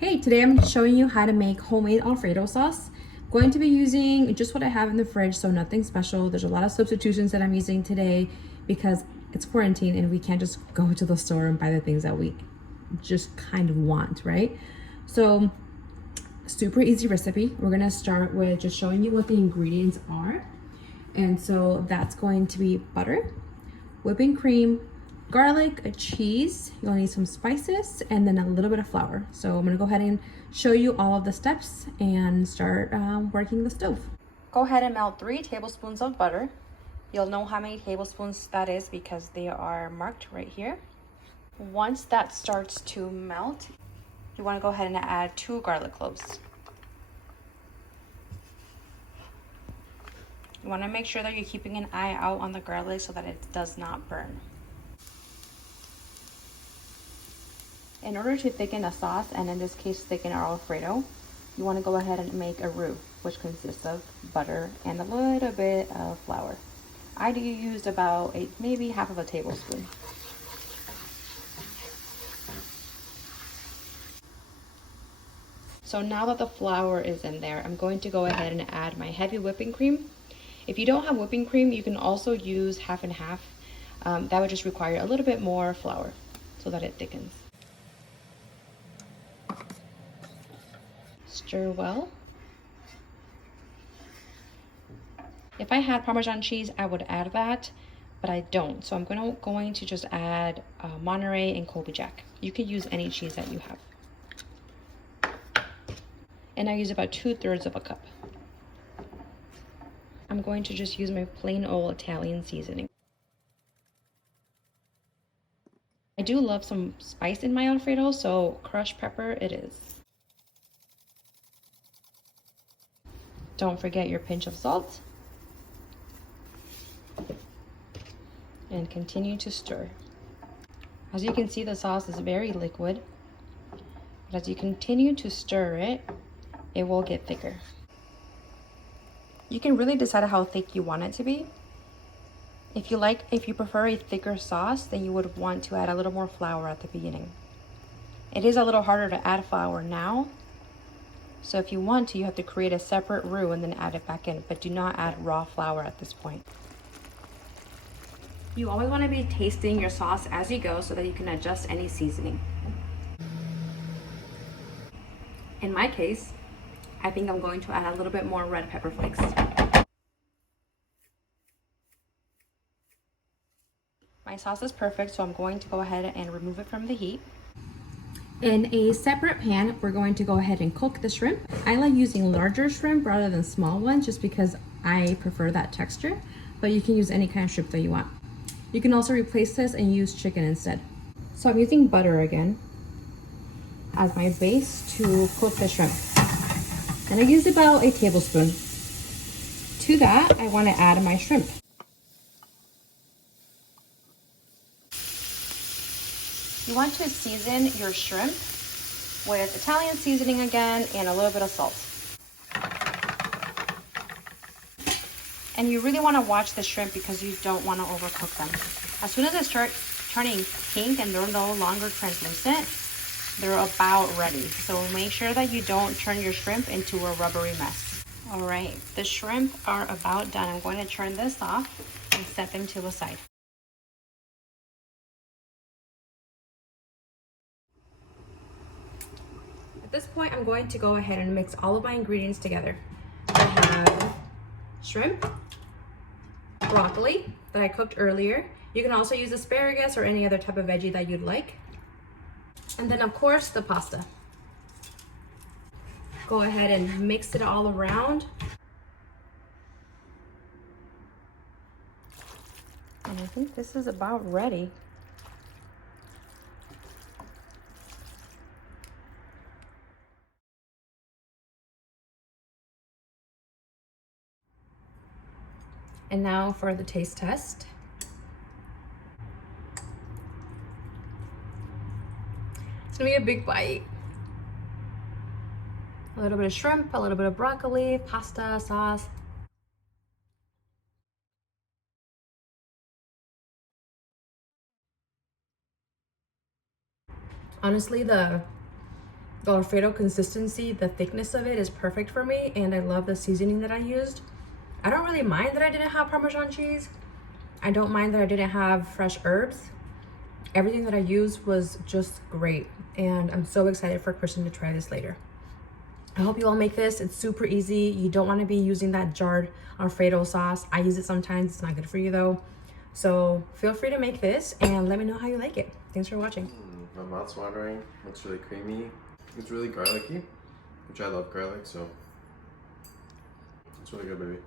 Hey, today I'm showing you how to make homemade Alfredo sauce. I'm going to be using just what I have in the fridge, so nothing special. There's a lot of substitutions that I'm using today because it's quarantine and we can't just go to the store and buy the things that we just kind of want, right? So, super easy recipe. We're gonna start with just showing you what the ingredients are. And so that's going to be butter, whipping cream, garlic, a cheese, you'll need some spices, and then a little bit of flour. So I'm gonna go ahead and show you all of the steps and start working the stove. Go ahead and melt 3 tablespoons of butter. You'll know how many tablespoons that is because they are marked right here. Once that starts to melt, you wanna go ahead and add 2 garlic cloves. You wanna make sure that you're keeping an eye out on the garlic so that it does not burn. In order to thicken a sauce, and in this case thicken our Alfredo, you want to go ahead and make a roux, which consists of butter and a little bit of flour. I do use about maybe half of a tablespoon. So now that the flour is in there, I'm going to go ahead and add my heavy whipping cream. If you don't have whipping cream, you can also use half and half. That would just require a little bit more flour so that it thickens. Stir well. If I had Parmesan cheese, I would add that, but I don't. So I'm going to just add Monterey and Colby Jack. You can use any cheese that you have. And I use about 2/3 of a cup. I'm going to just use my plain old Italian seasoning. I do love some spice in my Alfredo, so crushed pepper it is. Don't forget your pinch of salt. And continue to stir. As you can see, the sauce is very liquid, but as you continue to stir it, it will get thicker. You can really decide how thick you want it to be. If you prefer a thicker sauce, then you would want to add a little more flour at the beginning. It is a little harder to add flour now, so if you want to, you have to create a separate roux and then add it back in, but do not add raw flour at this point. You always want to be tasting your sauce as you go so that you can adjust any seasoning. In my case, I think I'm going to add a little bit more red pepper flakes. My sauce is perfect, so I'm going to go ahead and remove it from the heat. In a separate pan, we're going to go ahead and cook the shrimp. I like using larger shrimp rather than small ones just because I prefer that texture, but you can use any kind of shrimp that you want. You can also replace this and use chicken instead. So I'm using butter again as my base to cook the shrimp. And I use about a tablespoon. To that, I want to add my shrimp. You want to season your shrimp with Italian seasoning again and a little bit of salt. And you really want to watch the shrimp because you don't want to overcook them. As soon as they start turning pink and they're no longer translucent, they're about ready. So make sure that you don't turn your shrimp into a rubbery mess. All right, the shrimp are about done. I'm going to turn this off and set them to the side. At this point, I'm going to go ahead and mix all of my ingredients together. I have shrimp, broccoli that I cooked earlier. You can also use asparagus or any other type of veggie that you'd like. And then of course the pasta. Go ahead and mix it all around. And I think this is about ready. And now for the taste test. It's gonna be a big bite. A little bit of shrimp, a little bit of broccoli, pasta, sauce. Honestly, the The Alfredo consistency, the thickness of it is perfect for me, and I love the seasoning that I used. I don't really mind that I didn't have Parmesan cheese. I don't mind that I didn't have fresh herbs. Everything that I used was just great, and I'm so excited for Kristen to try this later. I hope you all make this. It's super easy. You don't want to be using that jarred Alfredo sauce. I use it sometimes. It's not good for you though. So feel free to make this and let me know how you like it. Thanks for watching. My mouth's watering. Looks really creamy. It's really garlicky, which I love garlic, so it's really good, baby.